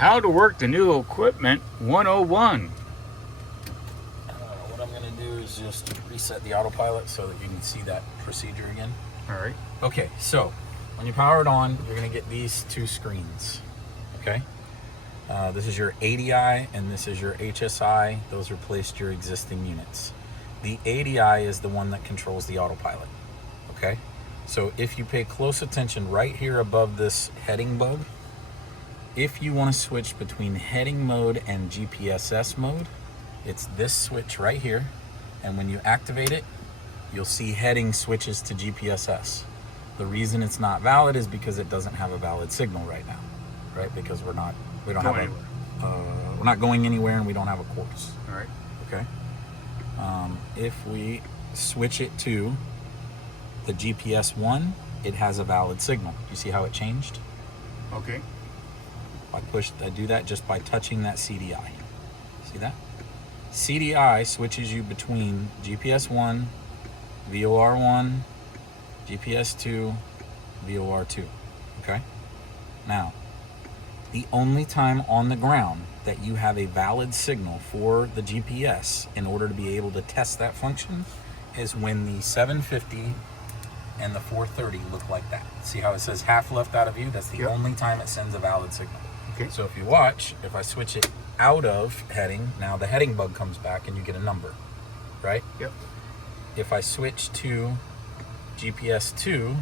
How to work the new equipment 101. What I'm going to do is just reset the autopilot so that you can see that procedure again. All right. Okay, so when you power it on, you're going to get these two screens. Okay. This is your ADI and this is your HSI. Those replaced your existing units. The ADI is the one that controls the autopilot. Okay. So if you pay close attention right here above this heading bug, if you want to switch between heading mode and GPSS mode, it's this switch right here. And when you activate it, you'll see heading switches to GPSS. The reason it's not valid is because it doesn't have a valid signal right now, right? Because we're not going anywhere and we don't have a course. All right. Okay. If we switch it to the GPS one, it has a valid signal. You see how it changed? Okay. I do that just by touching that CDI. See that? CDI switches you between GPS 1, VOR 1, GPS 2, VOR 2. Okay? Now, the only time on the ground that you have a valid signal for the GPS in order to be able to test that function is when the 750 and the 430 look like that. See how it says half left out of view? That's the only time it sends a valid signal. Okay. So if you watch, if I switch it out of heading, now the heading bug comes back and you get a number, right? Yep. If I switch to GPS 2,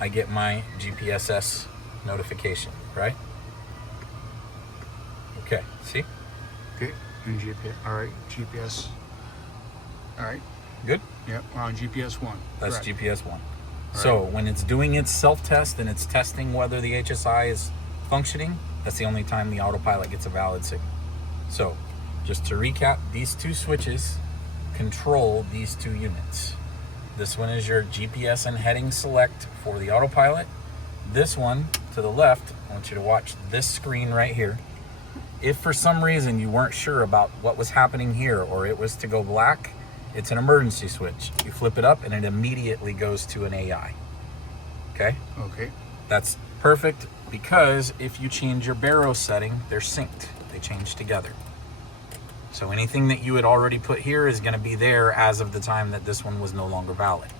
I get my GPSS notification, right? Okay, see? Okay. And GPS. All right. GPS. All right. Good? Yep. We're on GPS 1. That's Correct. GPS 1. So when it's doing its self-test and it's testing whether the HSI is functioning, that's the only time the autopilot gets a valid signal. So just to recap, these two switches control these two units. This one is your GPS and heading select for the autopilot. This one to the left, I want you to watch this screen right here. If for some reason you weren't sure about what was happening here or it was to go black, it's an emergency switch. You flip it up and it immediately goes to an AI. Okay? Okay. That's perfect because if you change your baro setting, they're synced. They change together. So anything that you had already put here is going to be there as of the time that this one was no longer valid.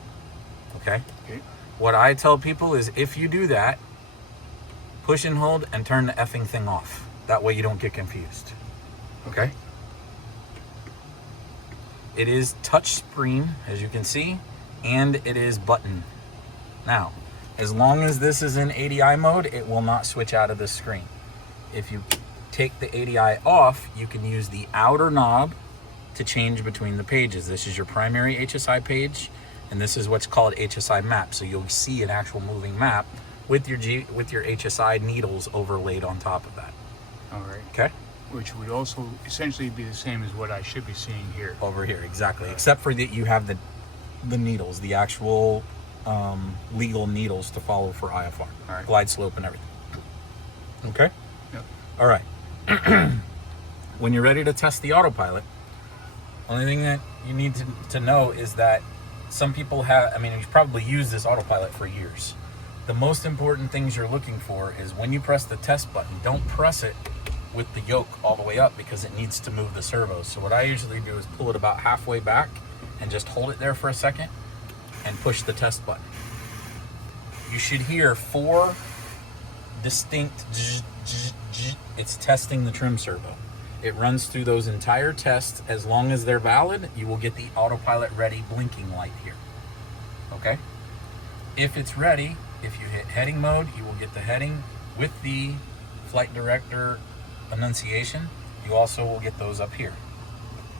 Okay? Okay. What I tell people is if you do that, push and hold and turn the effing thing off. That way you don't get confused. Okay? It is touch screen, as you can see, and it is button. Now, as long as this is in ADI mode, it will not switch out of this screen. If you take the ADI off, you can use the outer knob to change between the pages. This is your primary HSI page, and this is what's called HSI map. So you'll see an actual moving map with your HSI needles overlaid on top of that. All right. Okay? Which would also essentially be the same as what I should be seeing here. Over here, exactly. Except for that you have the needles, the actual legal needles to follow for IFR. All right. Glide slope and everything. Okay? Yep. All right. When you're ready to test the autopilot, only thing that you need to know is that some people you've probably used this autopilot for years. The most important things you're looking for is when you press the test button, don't press it with the yoke all the way up because it needs to move the servos. So what I usually do is pull it about halfway back and just hold it there for a second and push the test button. You should hear 4 distinct it's testing the trim servo. It runs through those entire tests. As long as they're valid, you will get the autopilot ready blinking light here. Okay? If it's ready, if you hit heading mode, you will get the heading with the flight director annunciation. You also will get those up here.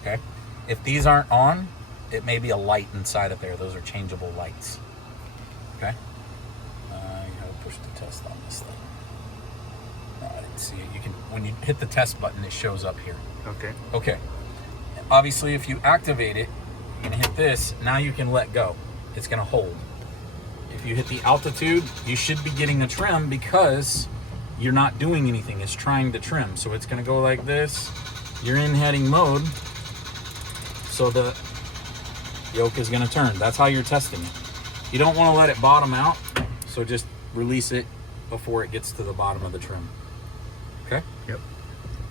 Okay? If these aren't on, it may be a light inside of there. Those are changeable lights. Okay? You gotta push the test on this thing. No, I didn't see it. You can, when you hit the test button, it shows up here. Okay. Okay. Obviously, if you activate it, you're gonna hit this. Now you can let go. It's gonna hold. If you hit the altitude, you should be getting a trim because you're not doing anything. It's trying to trim. So it's gonna go like this. You're in heading mode. So the yoke is gonna turn. That's how you're testing it. You don't wanna let it bottom out. So just release it before it gets to the bottom of the trim. Okay. Yep.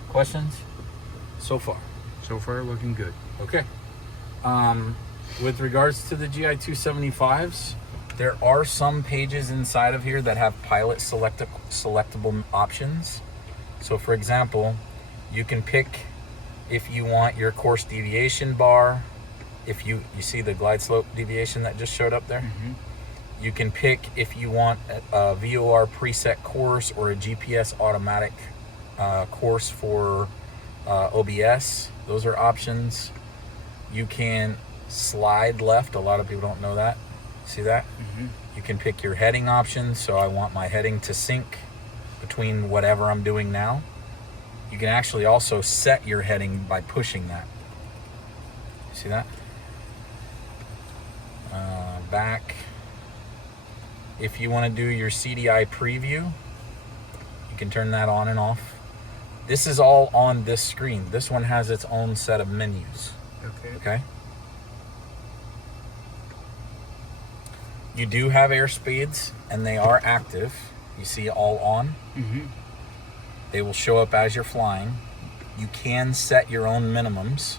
Questions so far? So far, looking good. Okay. With regards to the GI 275s, there are some pages inside of here that have pilot selectable options. So for example, you can pick if you want your course deviation bar. If you see the glide slope deviation that just showed up there, you can pick if you want a VOR preset course or a GPS automatic course for OBS. Those are options. You can slide left. A lot of people don't know that. See that? You can pick your heading options. So I want my heading to sync between whatever I'm doing now. You can actually also set your heading by pushing that. See that? Back. If you want to do your CDI preview, you can turn that on and off. This is all on this screen. This one has its own set of menus. Okay. You do have airspeeds, and they are active. You see all on. They will show up as you're flying. You can set your own minimums.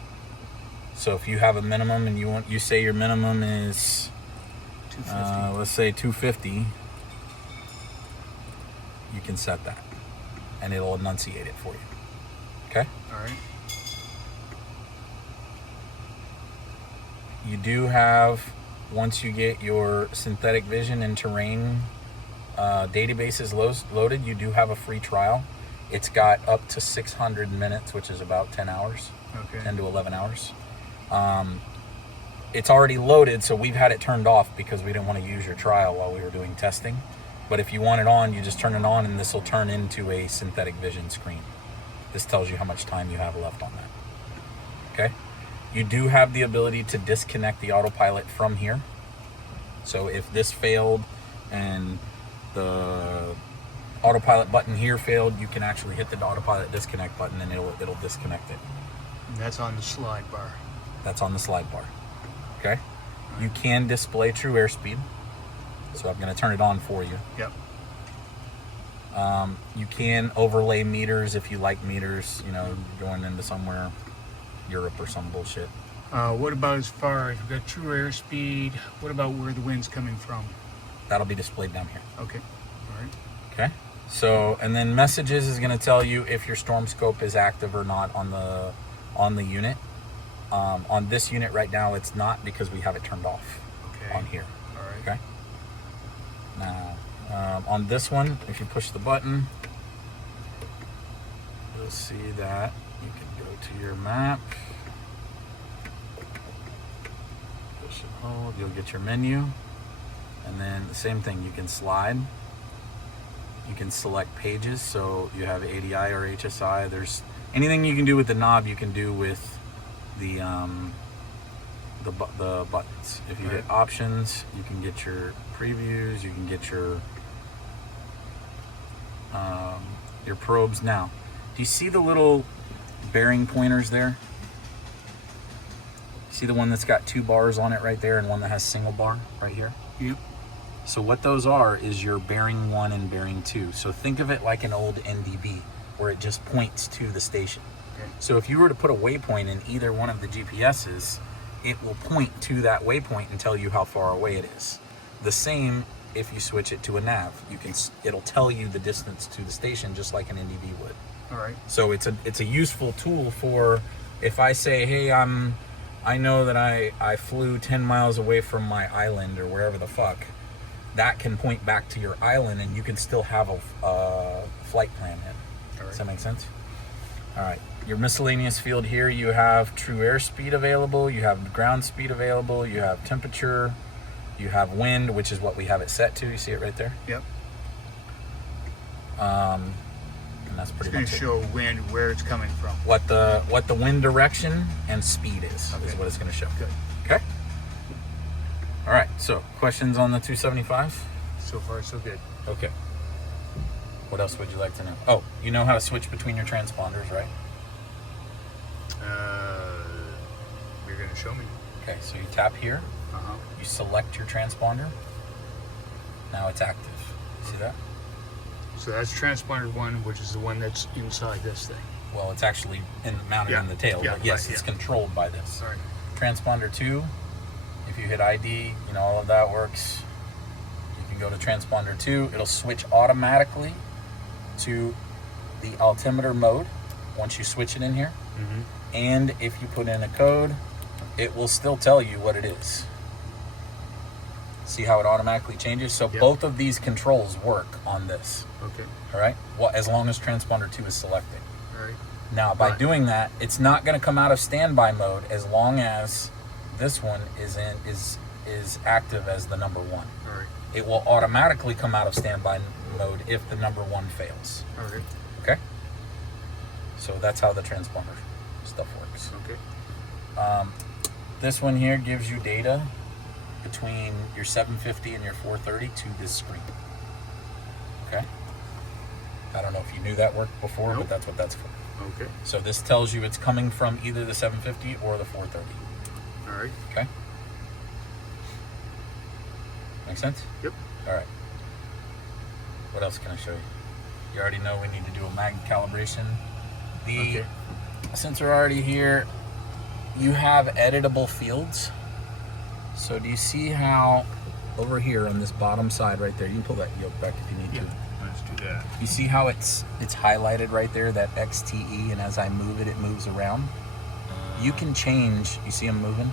So if you have a minimum and you say your minimum is 250. Let's say 250, you can set that, and it'll enunciate it for you. Okay. All right. You do have, once you get your synthetic vision and terrain databases loaded, you do have a free trial. It's got up to 600 minutes, which is about 10 hours, 10 to 11 hours. It's already loaded, so we've had it turned off because we didn't want to use your trial while we were doing testing. But if you want it on, you just turn it on, and this will turn into a synthetic vision screen. This tells you how much time you have left on that. Okay? You do have the ability to disconnect the autopilot from here. So if this failed and the autopilot button here failed, you can actually hit the autopilot disconnect button, and it'll disconnect it. And that's on the slide bar. That's on the slide bar. Okay? You can display true airspeed. So I'm going to turn it on for you. Yep. You can overlay meters if you like meters, going into somewhere, Europe or some bullshit. What about as far as we've got true airspeed? What about where the wind's coming from? That'll be displayed down here. Okay. All right. Okay. So, and then messages is going to tell you if your storm scope is active or not on the unit. On this unit right now, it's not because we have it turned off on here. All right. Okay. Now, on this one, if you push the button, you'll see that you can go to your map, push and hold, you'll get your menu, and then the same thing, you can slide. You can select pages, so you have ADI or HSI. There's anything you can do with the knob, you can do with the buttons. If you hit options, you can get your previews, you can get your probes. Now, do you see the little bearing pointers there? See the one that's got 2 bars on it right there, and one that has single bar right here? Yep. So what those are is your bearing 1 and bearing 2. So think of it like an old NDB, where it just points to the station. Okay. So if you were to put a waypoint in either one of the GPSs, it will point to that waypoint and tell you how far away it is. The same if you switch it to a nav. It'll tell you the distance to the station just like an NDB would. All right. So it's a useful tool for if I say, hey, I know that I flew 10 miles away from my island or wherever the fuck, that can point back to your island, and you can still have a flight plan in. All right. Does that make sense? All right. Your miscellaneous field here, you have true airspeed available, you have ground speed available, you have temperature, you have wind, which is what we have it set to. You see it right there? Yep. And that's pretty much it. It's going to show wind, where it's coming from. What the wind direction and speed is what it's going to show. Good. Okay? All right. So, questions on the 275? So far, so good. Okay. What else would you like to know? Oh, you know how to switch between your transponders, right? You're going to show me. Okay, so you tap here. You select your transponder. Now it's active. See that? So that's transponder 1, which is the one that's inside this thing. Well, it's actually mounted in the tail, but yes, it's controlled by this. All right. Transponder 2, if you hit ID, you know, all of that works. You can go to transponder 2. It'll switch automatically to the altimeter mode once you switch it in here. And if you put in a code, it will still tell you what it is. See how it automatically changes? So both of these controls work on this. Okay. All right. Well, as long as transponder 2 is selected. All right. Now, by doing that, it's not going to come out of standby mode as long as this one is active as the number 1. All right. It will automatically come out of standby mode if the number 1 fails. All right. Okay. So that's how the transponder stuff works. Okay. This one here gives you data between your 750 and your 430 to this screen. Okay. I don't know if you knew that worked before, but that's what that's for. Okay. So this tells you it's coming from either the 750 or the 430. All right. Okay. Make sense? Yep. All right. What else can I show you? You already know we need to do a mag calibration. The since we're already here, you have editable fields. So do you see how over here on this bottom side right there, you can pull that yoke back if you need to. Let's do that. You see how it's highlighted right there, that XTE, and as I move it, it moves around. You can change, you see them moving?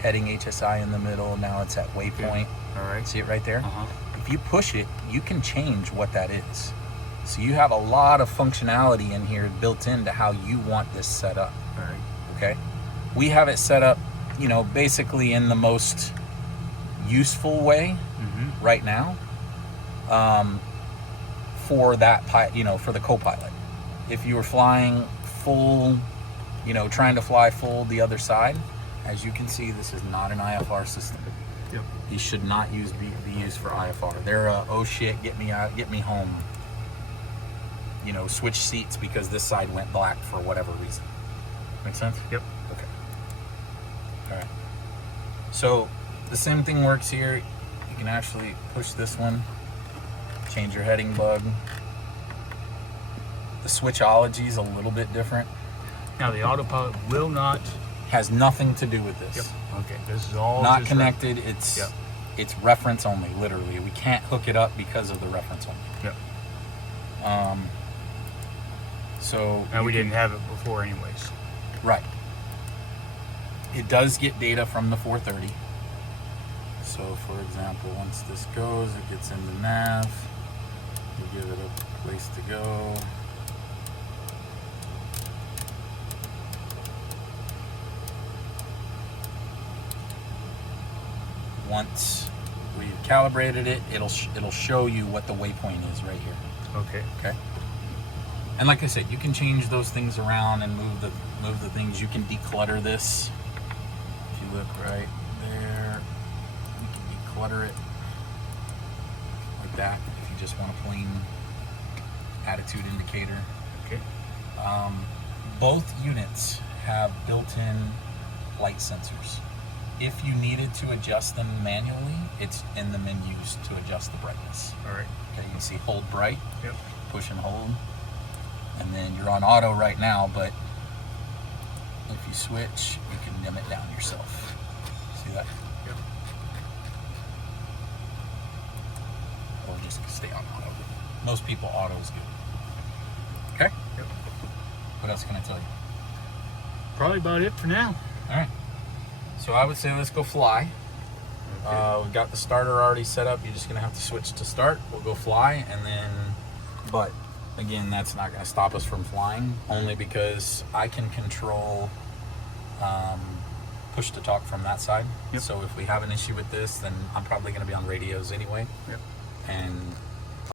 Heading HSI in the middle, now it's at waypoint. All right. See it right there? If you push it, you can change what that is. So you have a lot of functionality in here built into how you want this set up. All right. Okay? We have it set up, you know, basically in the most useful way right now for that, you know, for the co-pilot. If you were flying full, you know, trying to fly full the other side, as you can see, this is not an IFR system. Yep. These should not be used for IFR. They're oh shit, get me out, get me home. You know, switch seats because this side went black for whatever reason. Make sense? Yep. Okay. All right. So the same thing works here. You can actually push this one, change your heading bug. The switchology is a little bit different. Now the autopilot will not. Has nothing to do with this. Yep. Okay. This is all Not just connected. It's it's reference only. Literally, we can't hook it up because of the reference only. Yep. So now we didn't have it before, anyways. Right. It does get data from the 430. So, for example, once this goes, it gets into nav. We give it a place to go. Once we've calibrated it, it'll show you what the waypoint is right here. Okay. Okay. And like I said, you can change those things around and move the things. You can declutter this. If you look right there, you can declutter it like that. If you just want a plain attitude indicator. Okay. Both units have built-in light sensors. If you needed to adjust them manually, it's in the menus to adjust the brightness. All right. Okay, you can see hold bright, Yep. push and hold. And then you're on auto right now, but if you switch, you can dim it down yourself. See that? Yep. Or just stay on auto. Most people, auto is good. Okay? Yep. What else can I tell you? Probably about it for now. All right. So I would say let's go fly. Okay. We've got the starter already set up. You're just going to have to switch to start. We'll go fly, and then, but again, that's not going to stop us from flying, only because I can control push to talk from that side. Yep. So if we have an issue with this, then I'm probably going to be on radios anyway. Yep. And